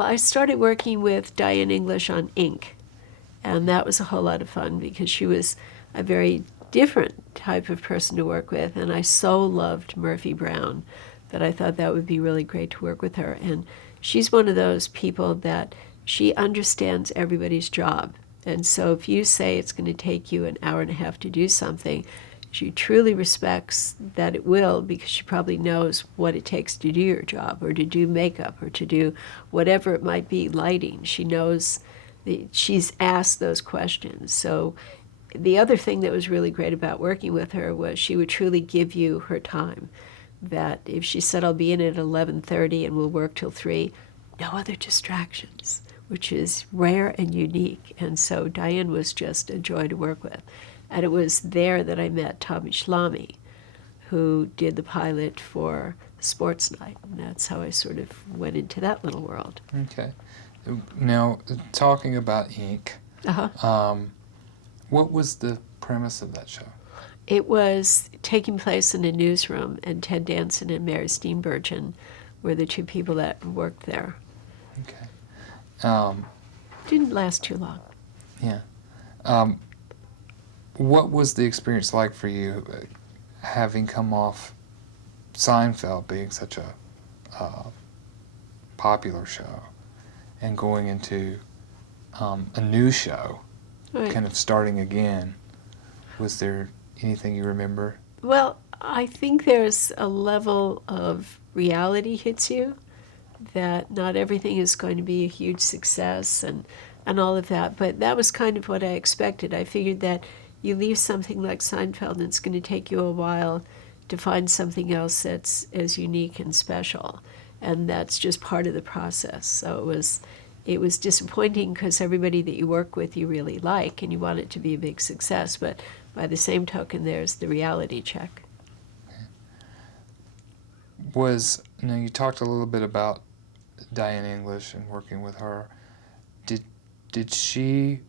Well, I started working with Diane English on ink, and that was a whole lot of fun because she was a very different type of person to work with, and I so loved Murphy Brown that I thought that would be really great to work with her. And she's one of those people that she understands everybody's job. And so if you say it's going to take you an hour and a half to do something, she truly respects that it will, because she probably knows what it takes to do your job, or to do makeup, or to do whatever it might be, lighting. She knows, she's asked those questions. So the other thing that was really great about working with her was she would truly give you her time. That if she said, I'll be in at 11:30 and we'll work till 3, no other distractions, which is rare and unique. And so Diane was just a joy to work with. And it was there that I met Tommy Schlamme, who did the pilot for Sports Night. And that's how I sort of went into that little world. Okay. Now, talking about ink, what was the premise of that show? It was taking place in a newsroom, and Ted Danson and Mary Steenburgen were the two people that worked there. Okay. Didn't last too long. Yeah. What was the experience like for you, having come off Seinfeld being such a popular show, and going into a new show, Right. kind of starting again? Was there anything you remember? Well, I think there's a level of reality hits you, that not everything is going to be a huge success and all of that. But that was kind of what I expected. I figured that you leave something like Seinfeld and it's going to take you a while to find something else that's as unique and special. And that's just part of the process. So it was disappointing because everybody that you work with you really like and you want it to be a big success. But by the same token, there's the reality check. Now you talked a little bit about Diane English and working with her. Did she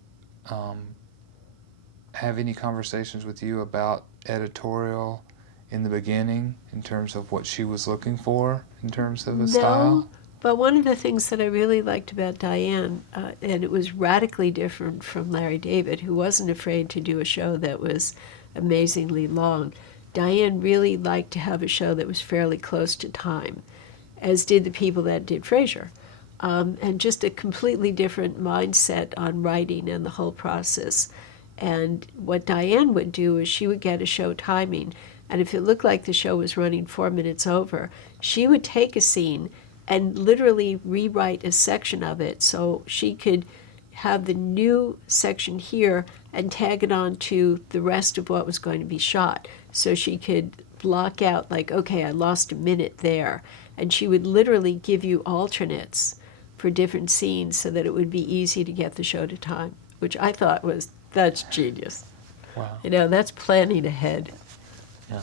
have any conversations with you about editorial in the beginning, in terms of what she was looking for in terms of a style? But one of the things that I really liked about Diane, and it was radically different from Larry David, who wasn't afraid to do a show that was amazingly long, Diane really liked to have a show that was fairly close to time, as did the people that did Frasier. And just a completely different mindset on writing and the whole process. And what Diane would do is she would get a show timing, and if it looked like the show was running 4 minutes over, she would take a scene and literally rewrite a section of it so she could have the new section here and tag it on to the rest of what was going to be shot. So she could block out, like, okay, I lost a minute there. And she would literally give you alternates for different scenes so that it would be easy to get the show to time, which I thought that's genius. Wow. That's planning ahead. Yeah.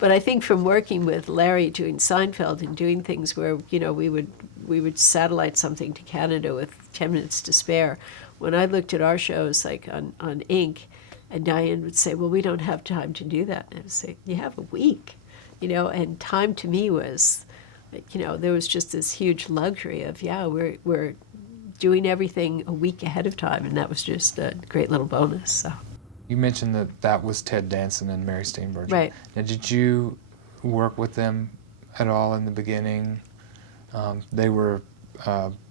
But I think from working with Larry doing Seinfeld and doing things where, we would satellite something to Canada with 10 minutes to spare, when I looked at our shows like on Ink, and Diane would say, well, we don't have time to do that. And I would say, you have a week, and time to me was, there was just this huge luxury of, we're doing everything a week ahead of time, and that was just a great little bonus. So. You mentioned that was Ted Danson and Mary Steenburgen. Right. Now, did you work with them at all in the beginning? They were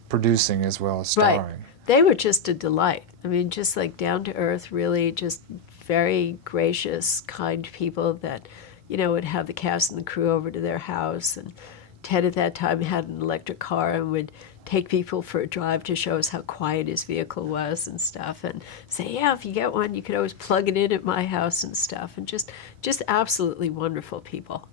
producing as well as starring. Right. They were just a delight. I mean, just like down to earth, really just very gracious, kind people that, would have the cast and the crew over to their house. And Ted at that time had an electric car and would take people for a drive to show us how quiet his vehicle was and stuff, and say, yeah, if you get one, you could always plug it in at my house and stuff, and just absolutely wonderful people.